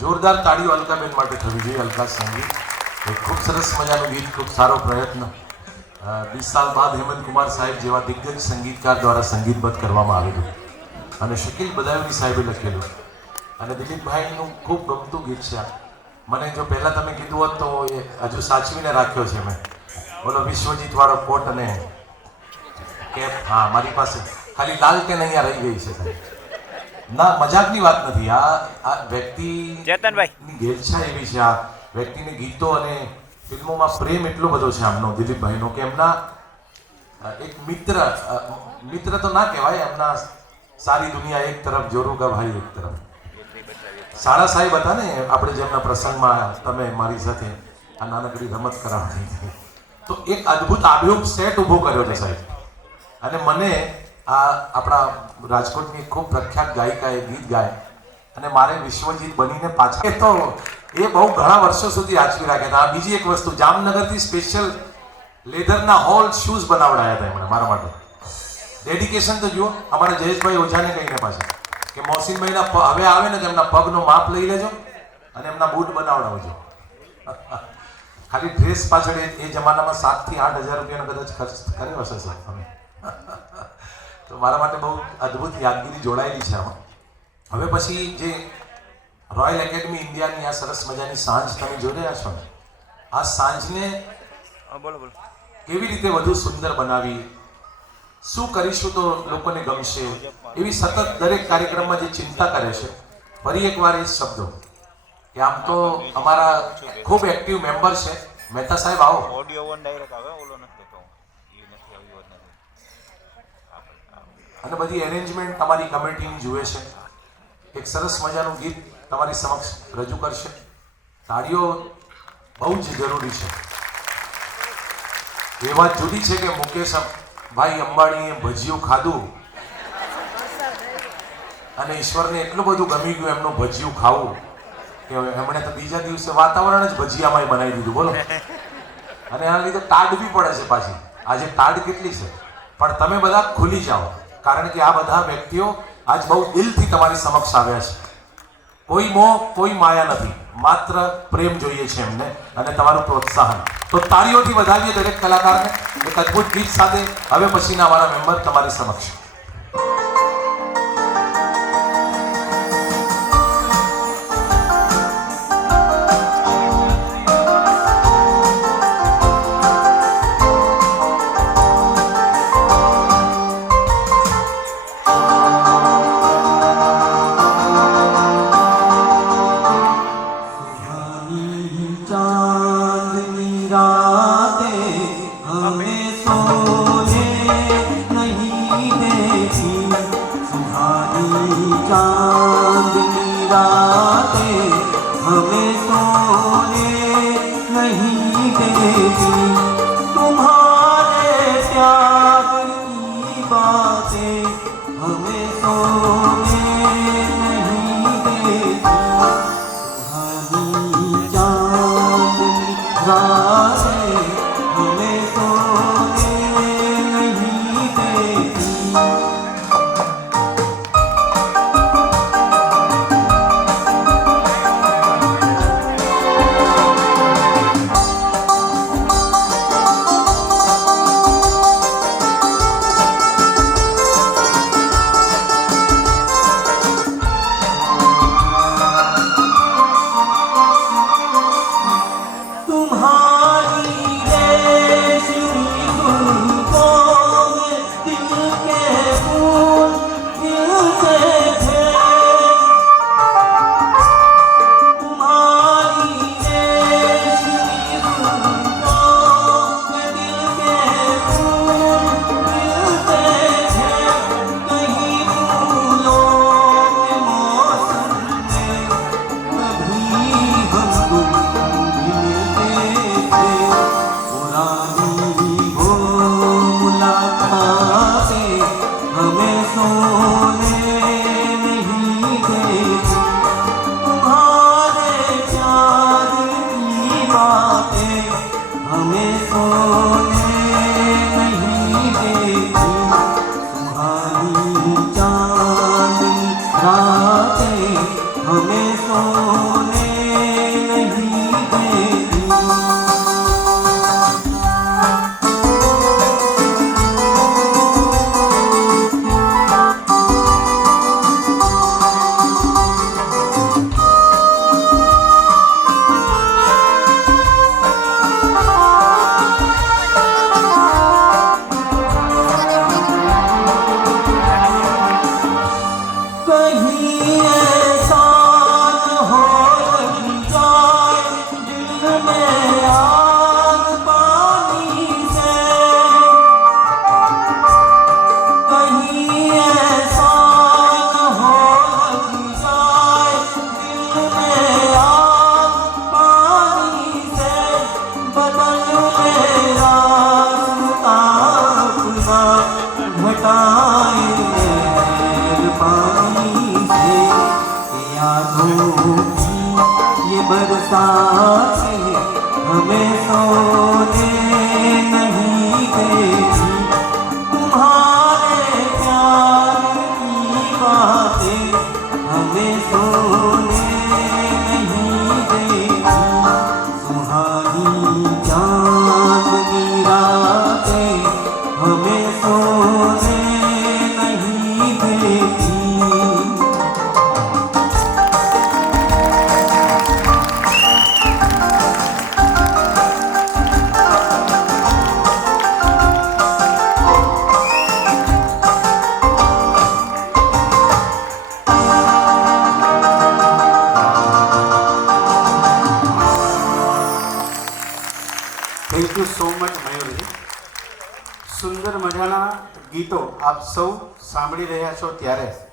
જોરદાર તાળીઓ અલકાબેન માટે થવી જોઈએ અલકા સંગીત ખૂબ સરસ મજાનું ગીત, ખૂબ સારો પ્રયત્ન. વીસ સાલ બાદ હેમંત કુમાર સાહેબ જેવા દિગ્ગજ સંગીતકાર દ્વારા સંગીતબદ્ધ કરવામાં આવેલું. અને શકીલ બદાયુની સાહેબે લખેલું. અને દિલીપભાઈનું ખૂબ ગમતું ગીત છે મને જો પહેલાં તમે કીધું હોત તો એ હજુ સાચવીને રાખ્યો છે મેં. બોલો, વિશ્વજીત વાળો કોટ અને કેપ. હા, મારી પાસે ખાલી લાલ કે અહીંયા રહી ગઈ છે. સાહેબ ના મજાકની વાત નથી. આ આ વ્યક્તિ ચેતનભાઈ. ઘેલછા એવી છે. આ વ્યક્તિને ગીતો અને ફિલ્મોમાં પ્રેમ એટલો બધો છે આમનો દિલીપભાઈનો કે એમના એક મિત્ર મિત્ર તો ના કહેવાય એમના સારી દુનિયા એક તરફ જોરુગા ભાઈ એક તરફ. સારા સાહેબ હતા ને આપણે જેમના પ્રસંગમાં તમે મારી સાથે આ નાનકડી રમત કરાવી તો એક અદ્ભુત આબેહૂબ સેટ ઊભો કર્યો છે સાહેબ. અને મને આ આપણા રાજકોટની ખૂબ પ્રખ્યાત ગાયિકા એ ગીત ગાય અને મારે વિશ્વજીત બનીને પાછા તો એ બહુ ઘણા વર્ષો સુધી આચવી રાખ્યા હતા. આ બીજી એક વસ્તુ, જામનગરથી સ્પેશિયલ લેધરના હોલ શૂઝ બનાવડાયા હતા એમણે મારા માટે. ડેડિકેશન તો જુઓ, અમારા જયેશભાઈ ઓઝાને કહીને પાછા કે મોહસિનભાઈના હવે આવે ને તો એમના પગનો માપ લઈ લેજો અને એમના બૂટ બનાવડાવજો. ખાલી ડ્રેસ પાછળ એ જમાનામાં સાતથી આઠ હજાર રૂપિયાનો કદાચ ખર્ચ કર્યો હશે સર અમે. તો મારા માટે બહુ અદ્ભુત યાદગીરી જોડાયેલી છે આમાં. હવે પછી જે રોયલ એકેડમી ઇન્ડિયાની આ સરસ મજાની સાંજ તમે જોઈ રહ્યા છો આ સાંજને બોલો બોલો. કેવી રીતે વધુ સુંદર બનાવી? શું કરીશું તો લોકોને ગમશે? એવી સતત દરેક કાર્યક્રમમાં જે ચિંતા કરે છે ફરી એકવાર એ શબ્દો. કે આમ તો અમારા ખૂબ એક્ટિવ મેમ્બર છે. મહેતા સાહેબ આવો. ઓડિયો વન ડાયરેક્ટ આવે ઓલો નથી દેતો એ નથી આવ્યો જ નથી અને બધી એરેન્જમેન્ટ તમારી કમિટીની જુએ છે. એક સરસ મજાનું ગીત તમારી સમક્ષ રજૂ કરશે. તાળીઓ બહુ જ જરૂરી છે. એ વાત જુદી છે કે મુકેશ ભાઈ અંબાણીએ ભજીયું ખાધું? અને ઈશ્વરને એટલું બધું ગમી ગયું એમનું ભજીયું ખાવું કે એમણે તો બીજા દિવસે વાતાવરણ જ ભજીયામાં બનાવી દીધું, બોલો. અને એના લીધે તાડ બી પડે છે પાછી. આજે તાડ કેટલી છે? પણ તમે બધા ખુલી જાઓ. કારણ કે આ બધા વ્યક્તિઓ આજ બહુ દિલથી તમારી સમક્ષ આવ્યા છે. કોઈ મોહ, કોઈ માયા નથી. માત્ર પ્રેમ જોઈએ છે એમને અને તમારું પ્રોત્સાહન. તો તાળીઓથી વધાવીએ દરેક કલાકારને. એક અદ્ભુત ગીત સાથે. હવે પછીના અમારા મેમ્બર તમારી સમક્ષ. रातें हमें सोने नहीं देती में सो યુ સો મચ મયુરજી સુંદર મજાના ગીતો આપ સૌ સાંભળી રહ્યા છો ત્યારે.